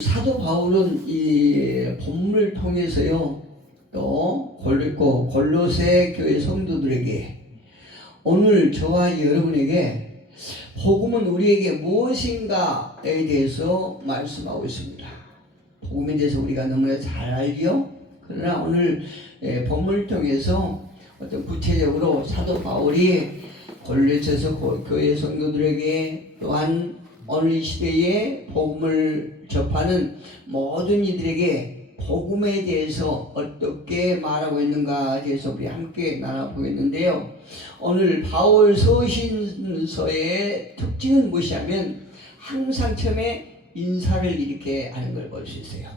사도 바울은 이 본문을 통해서요, 또 골로새 교회 성도들에게 오늘 저와 여러분에게 복음은 우리에게 무엇인가에 대해서 말씀하고 있습니다. 복음에 대해서 우리가 너무나 잘 알지요. 그러나 오늘 본문을 통해서 어떤 구체적으로 사도 바울이 골로새서 교회 성도들에게 또한 오늘 이 시대에 복음을 접하는 모든 이들에게 복음에 대해서 어떻게 말하고 있는가에 대해서 우리 함께 나눠보겠는데요. 오늘 바울 서신서의 특징은 무엇이냐면 항상 처음에 인사를 이렇게 하는 걸 볼 수 있어요.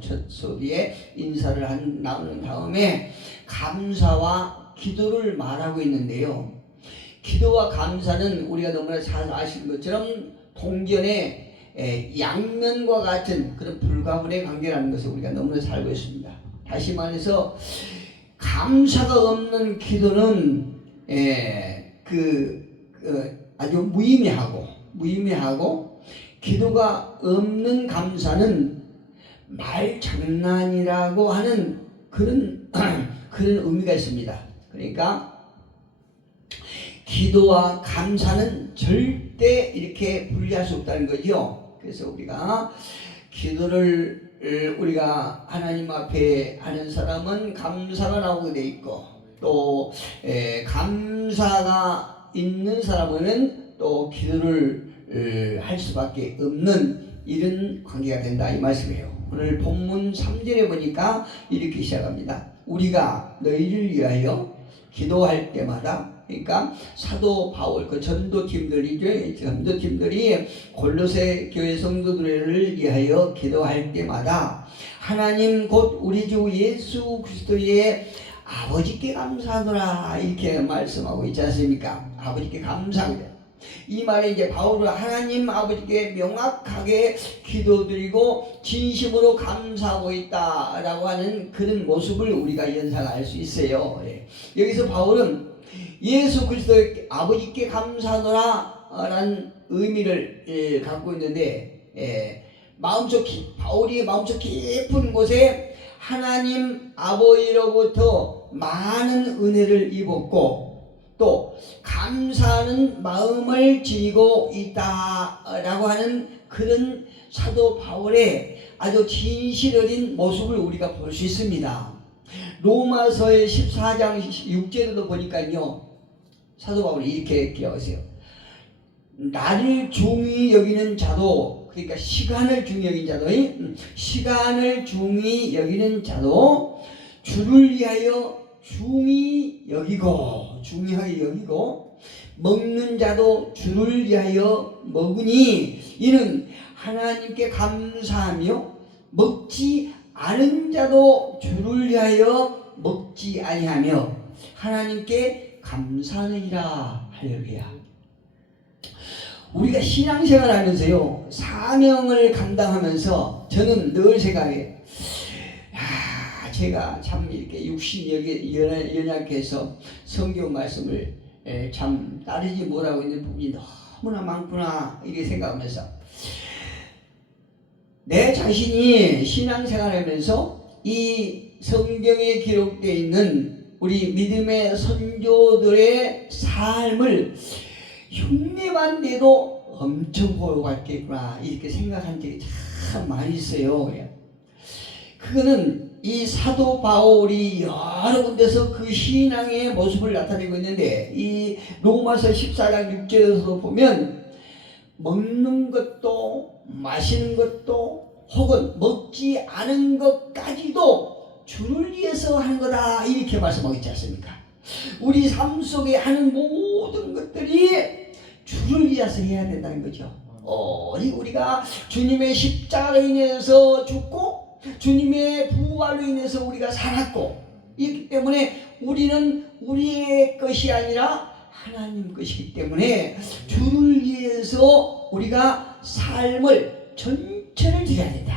첫 소리에 인사를 나누는 다음에 감사와 기도를 말하고 있는데요. 기도와 감사는 우리가 너무나 잘 아시는 것처럼 동전의 양면과 같은 그런 불가분의 관계라는 것을 우리가 너무나 잘 알고 있습니다. 다시 말해서 감사가 없는 기도는 아주 무의미하고 기도가 없는 감사는 말장난이라고 하는 그런 의미가 있습니다. 그러니까 기도와 감사는 절대 이렇게 분리할 수 없다는 거죠. 그래서 우리가 기도를 우리가 하나님 앞에 하는 사람은 감사가 나오게 돼 있고, 또 감사가 있는 사람은 또 기도를 할 수밖에 없는 이런 관계가 된다 이 말씀이에요. 오늘 본문 3절에 보니까 이렇게 시작합니다. 우리가 너희를 위하여 기도할 때마다, 그러니까 사도 바울 그 전도팀들이 골로새 교회 성도들을 위하여 기도할 때마다 하나님 곧 우리 주 예수 그리스도의 아버지께 감사하노라 이렇게 말씀하고 있지 않습니까? 아버지께 감사합니다. 이 말에 이제 바울은 하나님 아버지께 명확하게 기도드리고 진심으로 감사하고 있다라고 하는 그런 모습을 우리가 연상할 수 있어요. 여기서 바울은 예수 그리스도의 아버지께 감사하노라 라는 의미를 갖고 있는데, 바울이 마음속 깊은 곳에 하나님 아버지로부터 많은 은혜를 입었고 또 감사하는 마음을 지니고 있다라고 하는 그런 사도 바울의 아주 진실 어린 모습을 우리가 볼 수 있습니다. 로마서의 14장 6절에도 보니까요, 사도 바울이 이렇게 기억하세요. 나를 중히 여기는 자도, 그러니까 시간을 중히 여기는 자도 주를 위하여 중요하게 여기고 먹는 자도 주를 위하여 먹으니 이는 하나님께 감사하며 먹지 않은 자도 주를 위하여 먹지 아니하며 하나님께 감사하느니라. 할렐루야. 우리가 신앙생활 하면서요, 사명을 감당하면서 저는 늘 생각해요. 제가 참 이렇게 육신이 연약해서 성경 말씀을 참 따르지 못하고 있는 부분이 너무나 많구나 이렇게 생각하면서 내 자신이 신앙생활하면서 이 성경에 기록되어 있는 우리 믿음의 선조들의 삶을 흉내만 내도 엄청 보여왔겠구나 이렇게 생각한 적이 참 많이 있어요. 그거는 이 사도 바울이 여러 군데서 그 신앙의 모습을 나타내고 있는데, 이 로마서 14장 6절에서 보면 먹는 것도 마시는 것도 혹은 먹지 않은 것까지도 주를 위해서 하는 거다 이렇게 말씀하고 있지 않습니까? 우리 삶 속에 하는 모든 것들이 주를 위해서 해야 된다는 거죠. 우리가 주님의 십자가로 인해서 죽고 주님의 부활로 인해서 우리가 살았고 있기 때문에 우리는 우리의 것이 아니라 하나님 것이기 때문에 주를 위해서 우리가 삶을 전체를 드려야 된다.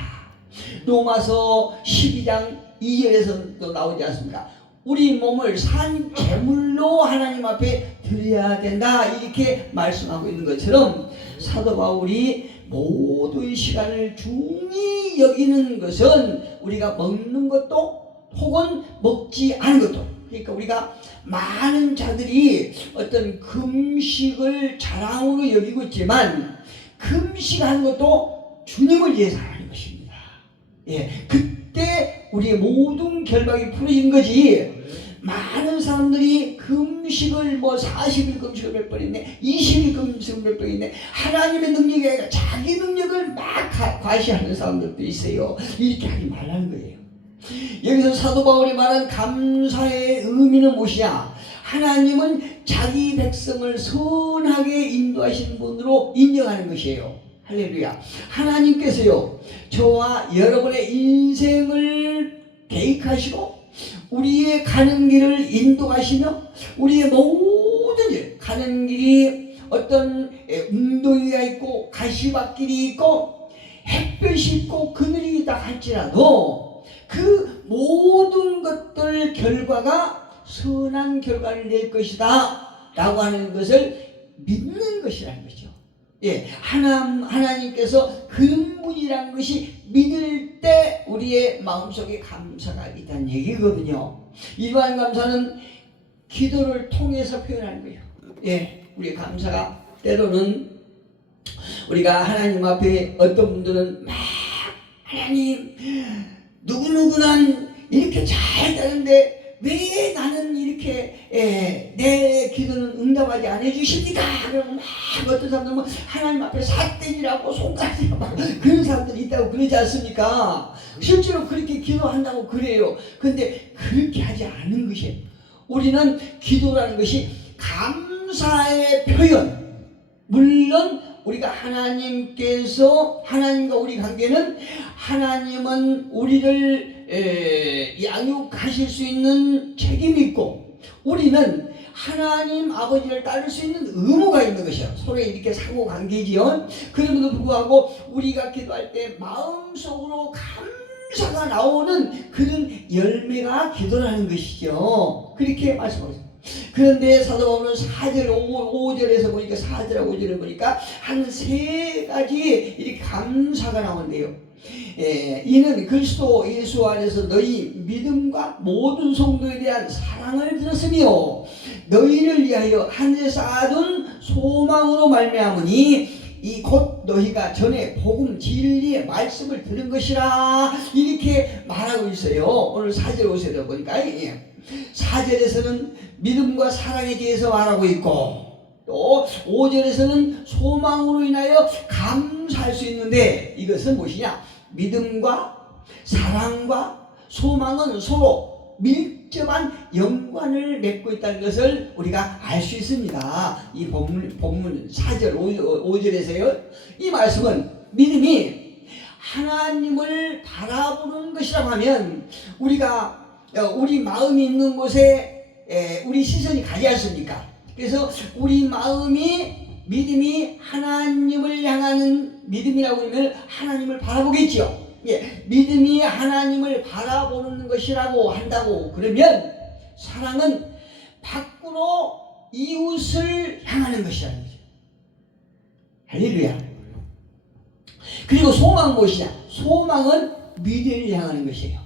로마서 12장 2절에서도 나오지 않습니까? 우리 몸을 산 제물로 하나님 앞에 드려야 된다 이렇게 말씀하고 있는 것처럼 사도 바울이 모든 시간을 중히 여기는 것은 우리가 먹는 것도 혹은 먹지 않은 것도. 그러니까 우리가 많은 자들이 어떤 금식을 자랑으로 여기고 있지만 금식하는 것도 주님을 위해서 하는 것입니다. 예, 그때 우리의 모든 결박이 풀어진 거지. 많은 사람들이 금식을 40일 금식을 몇 번 했네, 20일 금식을 몇 번 했네, 하나님의 능력이 아니라 자기 능력을 막 과시하는 사람들도 있어요. 이렇게 하지 말라는 거예요. 여기서 사도 바울이 말한 감사의 의미는 무엇이냐? 하나님은 자기 백성을 선하게 인도하시는 분으로 인정하는 것이에요. 할렐루야. 하나님께서요, 저와 여러분의 인생을 계획하시고 우리의 가는 길을 인도하시며 우리의 모든 일, 가는 길이 어떤 웅덩이가 있고 가시밭길이 있고 햇볕이 있고 그늘이 있다 할지라도 그 모든 것들 결과가 선한 결과를 낼 것이다 라고 하는 것을 믿는 것이라는 거죠. 예, 하나님께서 근본이라는 것이 믿을 때 우리의 마음속에 감사가 있다는 얘기거든요. 일반 감사는 기도를 통해서 표현하는 거예요. 예, 우리의 감사가 때로는 우리가 하나님 앞에 어떤 분들은 막 하나님 누구누구는 이렇게 잘 되는데 왜 나는 이렇게 내 기도는 응답하지 않아 주십니까? 그러고 막 어떤 사람들은 하나님 앞에 삿대질하고 손가락질하고 막 그런 사람들이 있다고 그러지 않습니까? 실제로 그렇게 기도한다고 그래요. 근데 그렇게 하지 않은 것이에요. 우리는 기도라는 것이 감사의 표현. 물론 우리가 하나님과 우리 관계는 하나님은 우리를 양육하실 수 있는 책임이 있고 우리는 하나님 아버지를 따를 수 있는 의무가 있는 것이요. 서로 이렇게 상호 관계지요. 그럼에도 불구하고 우리가 기도할 때 마음속으로 감사가 나오는 그런 열매가 기도라는 것이죠. 그렇게 말씀하셨습니다. 그런데 사도 바울은 4절 5절에서 보니까 4절하고 5절을 보니까 한 3가지 이렇게 감사가 나온대요. 이는 그리스도 예수 안에서 너희 믿음과 모든 성도에 대한 사랑을 들었으며 너희를 위하여 하늘에 쌓아둔 소망으로 말미암으니 이 곧 너희가 전에 복음 진리의 말씀을 들은 것이라 이렇게 말하고 있어요. 오늘 4절 5절을 보니까 4절에서는 믿음과 사랑에 대해서 말하고 있고 또 5절에서는 소망으로 인하여 감사할 수 있는데 이것은 무엇이냐? 믿음과 사랑과 소망은 서로 밀접한 연관을 맺고 있다는 것을 우리가 알 수 있습니다. 이 본문 4절 5절에서요. 이 말씀은 믿음이 하나님을 바라보는 것이라고 하면 우리 마음이 있는 곳에 우리 시선이 가지 않습니까? 그래서 우리 믿음이 하나님을 향하는 믿음이라고 하면 하나님을 바라보겠죠. 예, 믿음이 하나님을 바라보는 것이라고 한다고 그러면 사랑은 밖으로 이웃을 향하는 것이라는 거죠. 할렐루야. 그리고 소망은 무엇이냐? 소망은 미래를 향하는 것이에요.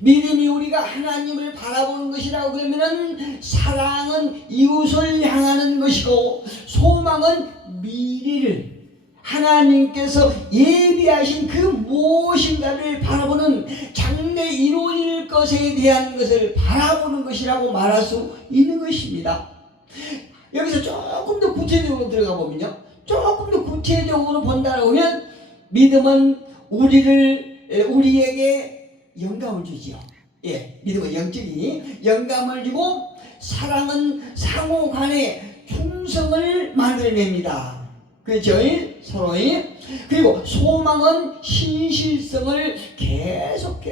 믿음이 우리가 하나님을 바라보는 것이라고 그러면은 사랑은 이웃을 향하는 것이고 소망은 미래를 하나님께서 예비하신 그 무엇인가를 바라보는 장래 이루어질 것에 대한 것을 바라보는 것이라고 말할 수 있는 것입니다. 여기서 조금 더 구체적으로 들어가 보면요, 조금 더 구체적으로 본다고 하면 믿음은 우리에게 영감을 주지요. 예, 믿음은 영적인 영감을 주고 사랑은 상호 간의 충성을 만들어냅니다. 그렇죠? 서로의. 그리고 소망은 신실성을 계속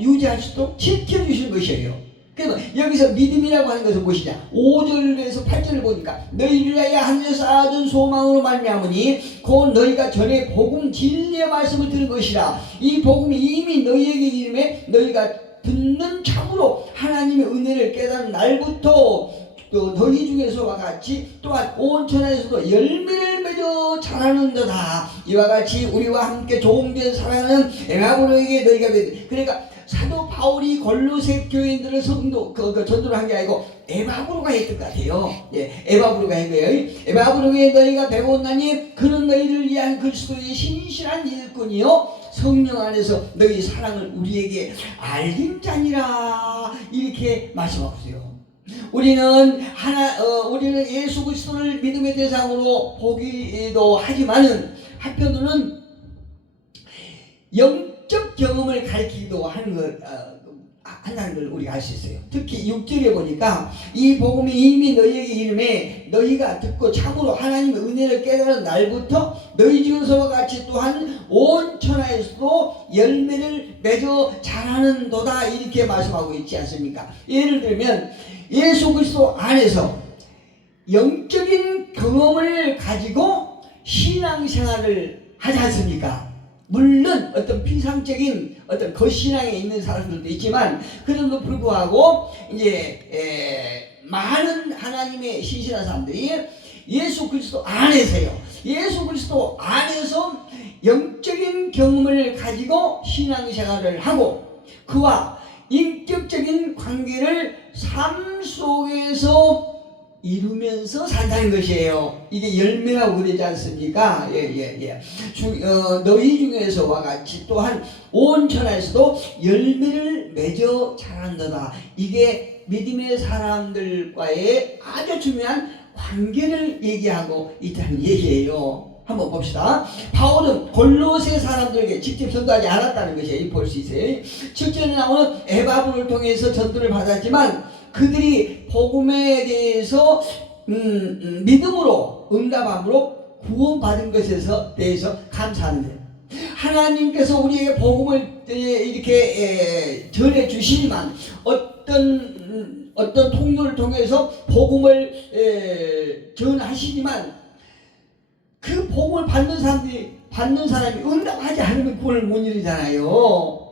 유지할 수 있도록 지켜주시는 것이에요. 그러면 여기서 믿음이라고 하는 것은 무엇이냐? 5절에서 8절을 보니까 너희를 위하여 하늘에 쌓아둔 소망으로 말미암으니 곧 너희가 전에 복음 진리의 말씀을 들은 것이라. 이 복음이 이미 너희에게 이름에 너희가 듣는 참으로 하나님의 은혜를 깨닫는 날부터 또 너희 중에서와 같이 또한 온 천하에서도 열매를 맺어 자라는도다. 이와 같이 우리와 함께 종된 사랑하는 에바브로에게 너희가 그러니까 사도 바울이 골로새 교인들을 성도 전도를 한 게 아니고 에바브로가 했던 것 같아요. 예, 에바브로가 한 거예요. 에바브로에 너희가 배웠나니 그는 너희를 위한 그리스도의 신실한 일꾼이요 성령 안에서 너희 사랑을 우리에게 알린 자니라. 이렇게 말씀하고 있어요. 우리는 우리는 예수 그리스도를 믿음의 대상으로 보기도 하지만은 한편으로는 영적 경험을 가리키기도 한다는 걸 우리가 알 수 있어요. 특히 6절에 보니까 이 복음이 이미 너희에게 이름에 너희가 듣고 참으로 하나님의 은혜를 깨달은 날부터 너희 중에서와 같이 또한 온 천하에서도 열매를 맺어 자라는도다. 이렇게 말씀하고 있지 않습니까? 예를 들면 예수 그리스도 안에서 영적인 경험을 가지고 신앙생활을 하지 않습니까? 물론 어떤 피상적인 어떤 겉신앙에 있는 사람들도 있지만 그럼에도 불구하고 이제 많은 하나님의 신실한 사람들이 예수 그리스도 안에서요. 예수 그리스도 안에서 영적인 경험을 가지고 신앙생활을 하고 그와 인격적인 관계를 삶 속에서 이루면서 산다는 것이에요. 이게 열매라고 그러지 않습니까? 너희 중에서와 같이 또한 온 천하에서도 열매를 맺어 자란다. 이게 믿음의 사람들과의 아주 중요한 관계를 얘기하고 있다는 얘기예요. 한번 봅시다. 바울은 골로새 사람들에게 직접 전도하지 않았다는 것이 볼 수 있어요. 7절에 나오는 에바브를 통해서 전도를 받았지만 그들이 복음에 대해서 믿음으로 응답함으로 구원받은 것에 대해서 감사하는데 하나님께서 우리에게 복음을 이렇게 전해 주시지만 어떤 통로를 통해서 복음을 전하시지만 그 복음을 받는 사람이 응답하지 않으면 구원을 못 이루잖아요.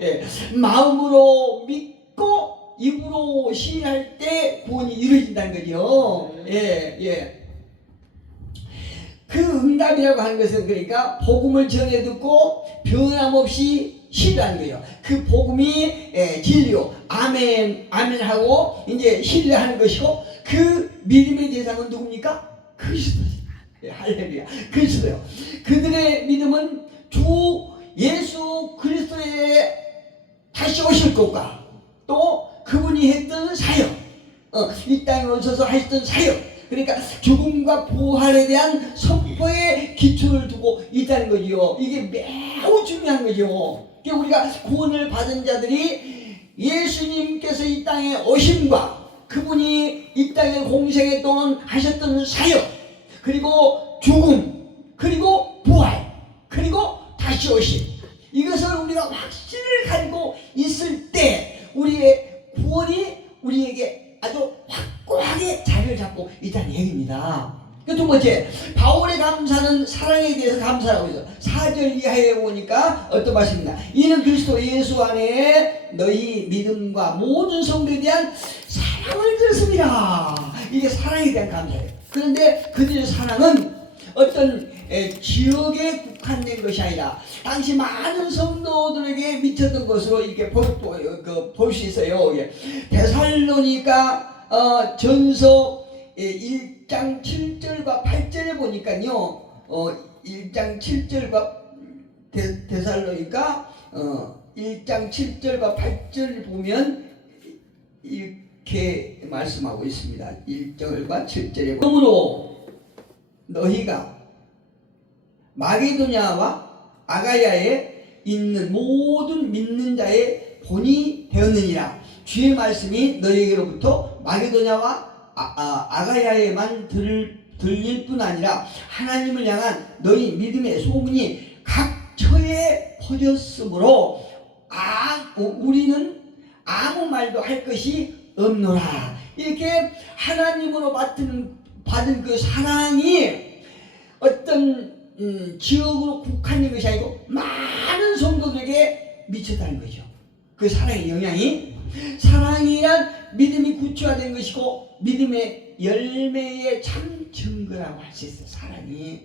마음으로 믿고 입으로 시인할 때 구원이 이루어진다는 거죠. 그 응답이라고 하는 것은 그러니까 복음을 전해 듣고 변함없이 신뢰하는 거예요. 그 복음이 진리요. 아멘, 아멘 하고 이제 신뢰하는 것이고 그 믿음의 대상은 누굽니까? 그리스도죠. 할렐루야. 그리스도요. 그들의 믿음은 주 예수 그리스도의 다시 오실 것과 또 그분이 했던 사역, 이 땅에 오셔서 하셨던 사역, 그러니까 죽음과 부활에 대한 선포의 기초를 두고 있다는 거죠. 이게 매우 중요한 거죠. 우리가 구원을 받은 자들이 예수님께서 이 땅에 오심과 그분이 이 땅에 공생에 동안 하셨던 사역, 그리고 죽음, 그리고 부활, 그리고 다시 오심, 이것을 우리가 확신을 가지고 있을 때 우리의 구원이 우리에게 아주 확고하게 자리를 잡고 있다는 얘기입니다. 두 번째, 바울의 감사는 사랑에 대해서 감사라고 해서 4절 이하에 보니까 어떤 말씀입니다. 이는 그리스도 예수 안에 너희 믿음과 모든 성도에 대한 사랑을 들었습니다. 이게 사랑에 대한 감사예요. 그런데 그들의 사랑은 어떤 지역에 국한된 것이 아니라 당시 많은 성도들에게 미쳤던 것으로 이렇게 볼 수 있어요. 데살로니가 전서 1장 7절과 8절에 보니까요. 1장 7절과 데살로니가 1장 7절과 8절을 보면 이렇게 말씀하고 있습니다. 1절과 7절에 그러므로 너희가 마게도냐와 아가야에 있는 모든 믿는 자의 본이 되었느니라. 주의 말씀이 너희에게로부터 마게도냐와 아가야에만 들릴 뿐 아니라 하나님을 향한 너희 믿음의 소문이 각 처에 퍼졌으므로 우리는 아무 말도 할 것이 없노라. 이렇게 하나님으로 받은 그 사랑이 어떤 지역으로 국한된 것이 아니고 많은 성도들에게 미쳤다는 거죠. 그 사랑의 영향이, 사랑이란 믿음이 구체화된 것이고 믿음의 열매의 참 증거라고 할 수 있어요. 사랑이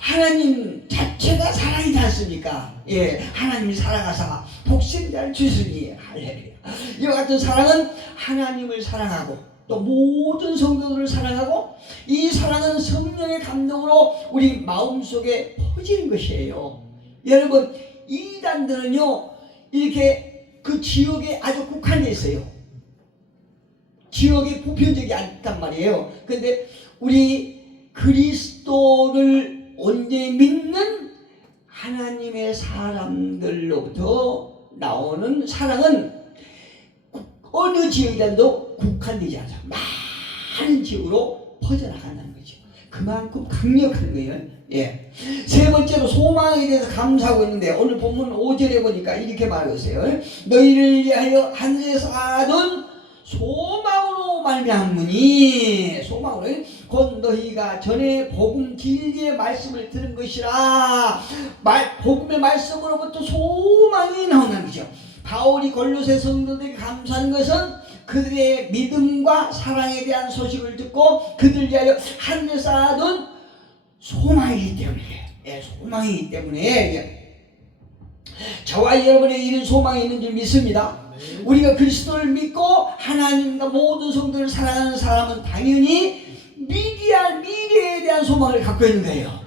하나님 자체가 사랑이지 않습니까? 예, 하나님이 사랑하사 독생자를 주시니 할렐루야. 이와 같은 사랑은 하나님을 사랑하고 또 모든 성도들을 사랑하고 이 사랑은 성령의 감동으로 우리 마음속에 퍼지는 것이에요. 여러분, 이단들은요 이렇게 그 지역에 아주 국한되어 있어요. 지역이 보편적이 않단 말이에요. 근데 우리 그리스도를 온전히 믿는 하나님의 사람들로부터 나오는 사랑은 어느 지역이라도 국한되지 않아요. 많은 지역으로 퍼져나간다는 거죠. 그만큼 강력한 거예요. 예. 세 번째로 소망에 대해서 감사하고 있는데 오늘 본문 5절에 보니까 이렇게 말하고 있어요. 너희를 위하여 하늘에서 하던 소망으로 말미암으니, 소망으로 곧 너희가 전에 복음 진리의 말씀을 들은 것이라. 복음의 말씀으로부터 소망이 나온다는 거죠. 바울이 골로새 성도들에게 감사하는 것은 그들의 믿음과 사랑에 대한 소식을 듣고 그들 위하여 하늘에 쌓아둔 소망이기 때문에, 예, 소망이기 때문에 저와 여러분의 이런 소망이 있는 줄 믿습니다. 우리가 그리스도를 믿고 하나님과 모든 성도를 사랑하는 사람은 당연히 미래에 대한 소망을 갖고 있는 거예요.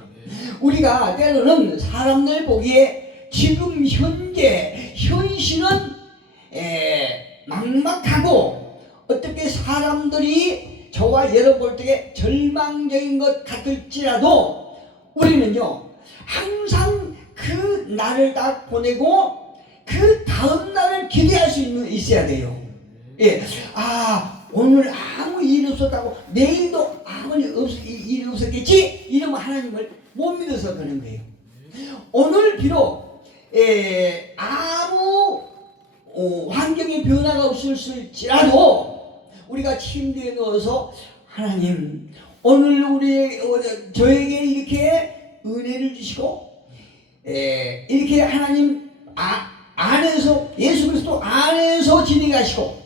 우리가 때로는 사람들 보기에 지금 현실은 막막하고 어떻게 사람들이 저와 여러분 볼 때 절망적인 것 같을지라도 우리는요 항상 그 날을 딱 보내고 그 다음 날을 기대할 수 있어야 돼요. 예, 오늘 아무 일 없었다고 내일도 아무 일 없었겠지? 이러면 하나님을 못 믿어서 그런 거예요. 오늘 비록 아무 환경의 변화가 없을지라도 우리가 침대에 누워서 하나님 오늘 저에게 이렇게 은혜를 주시고 이렇게 하나님 안에서 예수 그리스도 안에서 지내가시고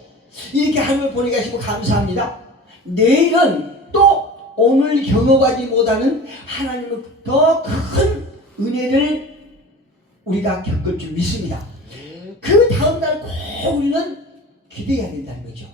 이렇게 하루를 보내게 하시고 감사합니다. 내일은 또 오늘 경험하지 못하는 하나님의 더 큰 은혜를 우리가 겪을 줄 믿습니다. 그 다음날 꼭 우리는 기대해야 된다는 거죠.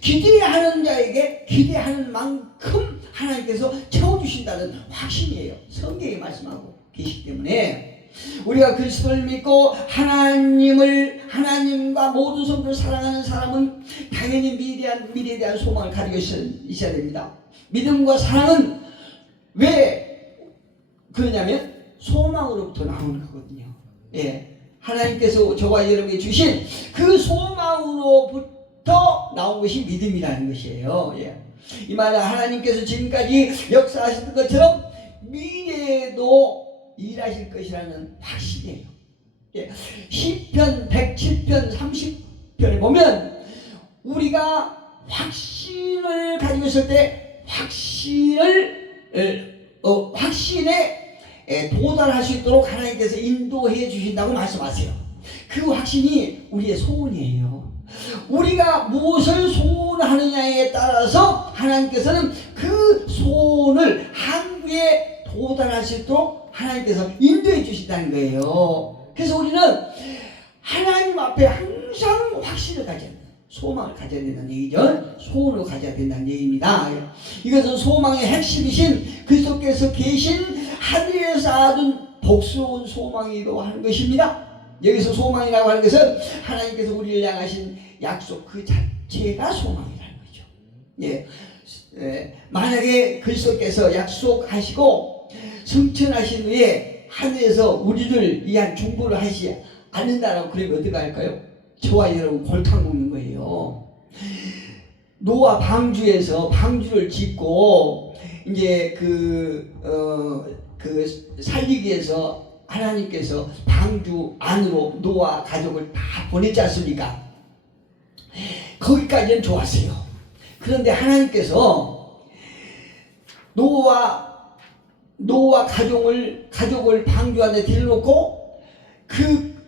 기대하는 자에게 기대하는 만큼 하나님께서 채워주신다는 확신이에요. 성경에 말씀하고 계시기 때문에 우리가 그리스도를 믿고 하나님과 모든 성도를 사랑하는 사람은 당연히 미래에 대한 소망을 가지고 있어야 됩니다. 믿음과 사랑은 왜 그러냐면 소망으로부터 나오는 거거든요. 예, 하나님께서 저와 여러분에게 주신 그 소망으로부터 나온 것이 믿음이라는 것이에요. 예. 이 말은 하나님께서 지금까지 역사하셨던 것처럼 미래에도 일하실 것이라는 확신이에요. 예. 시편 107편 30편에 보면 우리가 확신을 가지고 있을 때 확신에 도달할 수 있도록 하나님께서 인도해 주신다고 말씀하세요. 그 확신이 우리의 소원이에요. 우리가 무엇을 소원하느냐에 따라서 하나님께서는 그 소원을 항구에 도달할 수 있도록 하나님께서 인도해 주신다는 거예요. 그래서 우리는 하나님 앞에 항상 확신을 가져야 된다. 소망을 가져야 된다는 얘기죠. 소원을 가져야 된다는 얘기입니다. 이것은 소망의 핵심이신 그리스도께서 계신 하늘에 쌓아둔 복스러운 소망이기도 하는 것입니다. 여기서 소망이라고 하는 것은 하나님께서 우리를 향하신 약속 그 자체가 소망이라는 거죠. 예. 만약에 그리스도께서 약속하시고 성천하신 후에 하늘에서 우리를 위한 중보를 하시지 않는다라고 그러면 어떻게 할까요? 저와 여러분 골탕 먹는 거예요. 노아 방주에서 방주를 짓고 이제 살리기 위해서 하나님께서 방주 안으로 노아 가족을 다 보냈지 않습니까? 거기까지는 좋았어요. 그런데 하나님께서 노아 가족을 방주 안에 들여놓고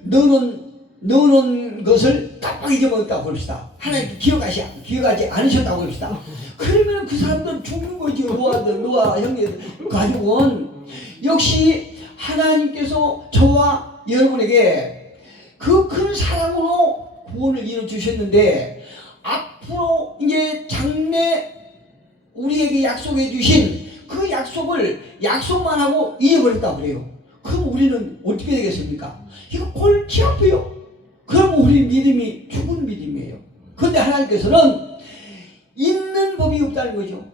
너는 넣어놓은 것을 깜빡 잊어먹었다고 봅시다. 하나님께 기억하지 않으셨다고 봅시다. 그러면 그 사람들은 죽는 거지. 노아 형제들 가족은. 역시 하나님께서 저와 여러분에게 그 큰 사랑으로 구원을 이루어주셨는데, 앞으로 이제 장래 우리에게 약속해 주신 그 약속만 하고 잊어버렸다 그래요. 그럼 우리는 어떻게 되겠습니까? 이거 골치 아파요. 그럼 우리 믿음이 죽은 믿음이에요. 그런데 하나님께서는 잊는 법이 없다는 거죠.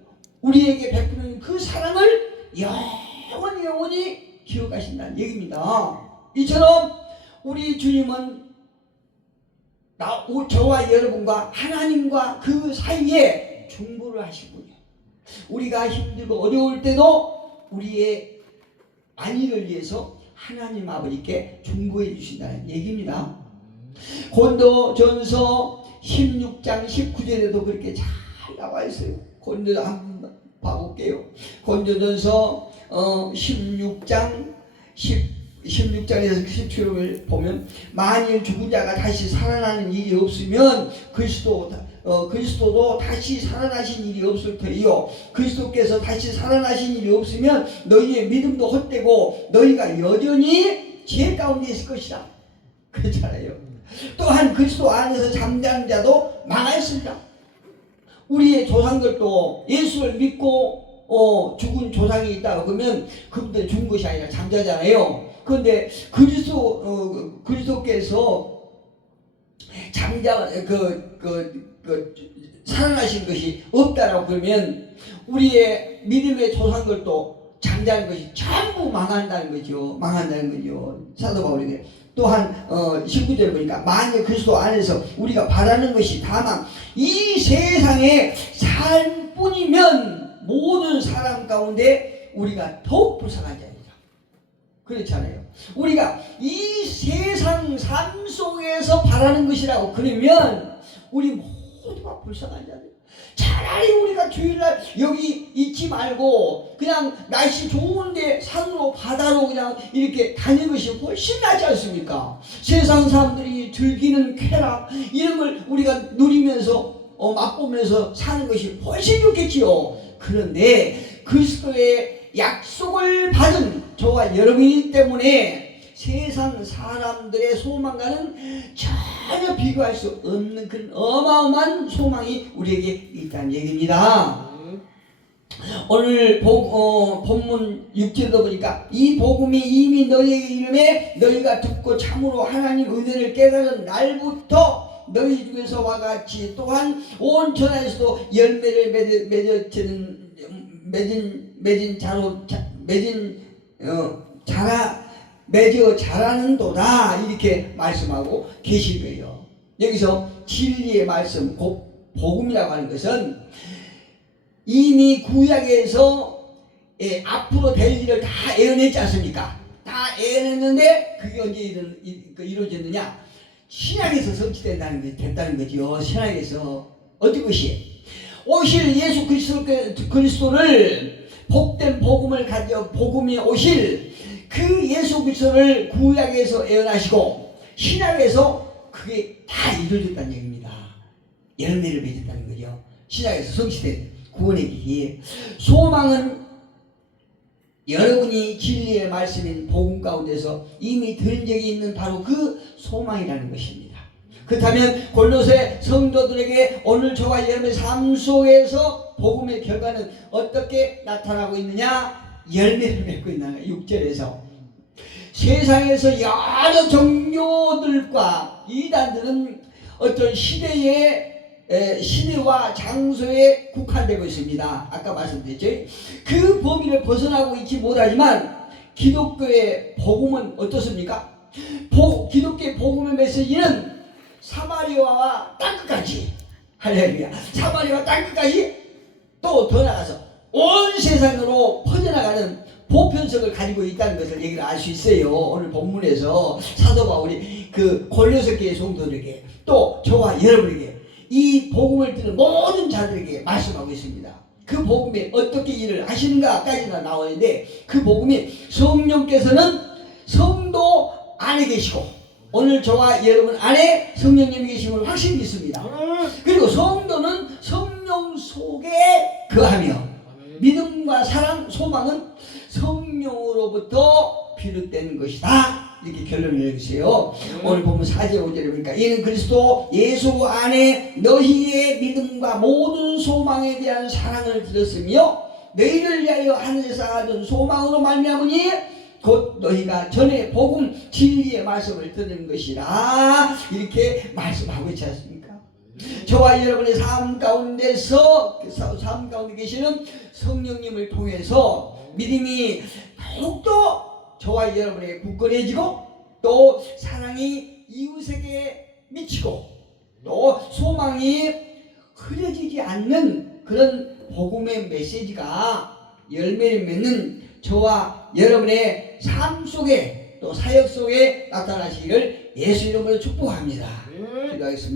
우리에게 베푸는 그 사랑을 영원히 기억하신다는 얘기입니다. 이처럼 우리 주님은 저와 여러분과 하나님과 그 사이에 중보를 하신 분이에요. 우리가 힘들고 어려울 때도 우리의 안위를 위해서 하나님 아버지께 중보해 주신다는 얘기입니다. 고린도전서 16장 19절에도 그렇게 잘 나와 있어요. 고린도서 한번 봐볼게요. 고린도전서 16장에서 17절을 보면, 만일 죽은 자가 다시 살아나는 일이 없으면 그리스도도 다시 살아나신 일이 없을 터이요, 그리스도께서 다시 살아나신 일이 없으면 너희의 믿음도 헛되고 너희가 여전히 죄 가운데 있을 것이다. 그렇잖아요. 또한 그리스도 안에서 잠자는 자도 망하였습니다. 우리의 조상들도 예수를 믿고 죽은 조상이 있다 그러면 그분들은 죽은 것이 아니라 잠자잖아요. 그런데 그리스도께서 살아나신 것이 없다라고 그러면 우리의 믿음의 조상들도 잠자는 것이 전부 망한다는 거죠. 사도 바울에게 또한 19절 보니까, 만일 그리스도 안에서 우리가 바라는 것이 다만 이 세상의 삶뿐이면 모든 사람 가운데 우리가 더욱 불쌍한 자입니다. 그렇잖아요. 우리가 이 세상 삶 속에서 바라는 것이라고 그러면 우리 모두가 불쌍한 자들. 차라리 우리가 주일날 여기 있지 말고 그냥 날씨 좋은데 산으로 바다로 그냥 이렇게 다니는 것이 훨씬 낫지 않습니까? 세상 사람들이 즐기는 쾌락 이런 걸 우리가 누리면서 맛보면서 사는 것이 훨씬 좋겠지요. 그런데 그리스도의 약속을 받은 저와 여러분이기 때문에 세상 사람들의 소망과는 전혀 비교할 수 없는 그런 어마어마한 소망이 우리에게 있다는 얘기입니다. 오늘 본문 6절도 보니까, 이 복음이 이미 너희에게 이름에 너희가 듣고 참으로 하나님 은혜를 깨달은 날부터 너희 중에서와 같이 또한 온 천하에서도 열매를 맺어 자라는도다, 이렇게 말씀하고 계실 거예요. 여기서 진리의 말씀, 곧 복음이라고 하는 것은 이미 구약에서 앞으로 될 일을 다 예언했지 않습니까? 다 예언했는데 그게 언제 이루어졌느냐? 신약에서 성취됐다는 거죠. 신약에서 어떤 것이? 오실 예수 그리스도를, 복된 복음을 가져 복음이 오실 그 예수 그리스도를 구약에서 예언하시고 신약에서 그게 다 이루어졌다는 얘기입니다. 열매를 맺었다는 거죠. 신약에서 성취된 구원의 길이. 소망은 여러분이 진리의 말씀인 복음 가운데서 이미 들은 적이 있는 바로 그 소망이라는 것입니다. 그렇다면 골로새 성도들에게 오늘 저와 여러분의 삶 속에서 복음의 결과는 어떻게 나타나고 있느냐? 열매를 맺고 있는 거예요. 6절에서 세상에서 여러 종교들과 이단들은 어떤 시대와 장소에 국한되고 있습니다. 아까 말씀드렸죠. 그 범위를 벗어나고 있지 못하지만 기독교의 복음은 어떻습니까? 기독교의 복음의 메시지는 사마리아와 땅끝까지, 할렐루야, 사마리아와 땅끝까지 또 더 나가서 온 세상으로 퍼져나가는 보편성을 가지고 있다는 것을 얘기를 알 수 있어요. 오늘 본문에서 사도 바울이 그 골로새 교회 성도들에게 또 저와 여러분에게 이 복음을 듣는 모든 자들에게 말씀하고 있습니다. 그 복음이 어떻게 일을 하시는가까지가 나오는데, 그 복음이 성령께서는 성도 안에 계시고 오늘 저와 여러분 안에 성령님이 계심을 확실히 믿습니다. 그리고 성도는 성령 속에 거하며 믿음과 사랑, 소망은 성령으로부터 비롯된 것이다. 이렇게 결론을 내리세요. 오늘 보면 4절 5절에 보니까 이는 그리스도 예수 안에 너희의 믿음과 모든 소망에 대한 사랑을 들었으며 너희를 위하여 하늘에서 하던 소망으로 말미암으니 곧 너희가 전에 복음 진리의 말씀을 듣는 것이라. 이렇게 말씀하고 있지 않습니까? 저와 여러분의 삶 가운데서 삶 가운데 계시는 성령님을 통해서 믿음이 더욱더 저와 여러분의 굳건해지고 또 사랑이 이웃에게 미치고 또 소망이 흐려지지 않는 그런 복음의 메시지가 열매를 맺는 저와 여러분의 삶 속에 또 사역 속에 나타나시기를 예수 이름으로 축복합니다. 기도하겠습니다.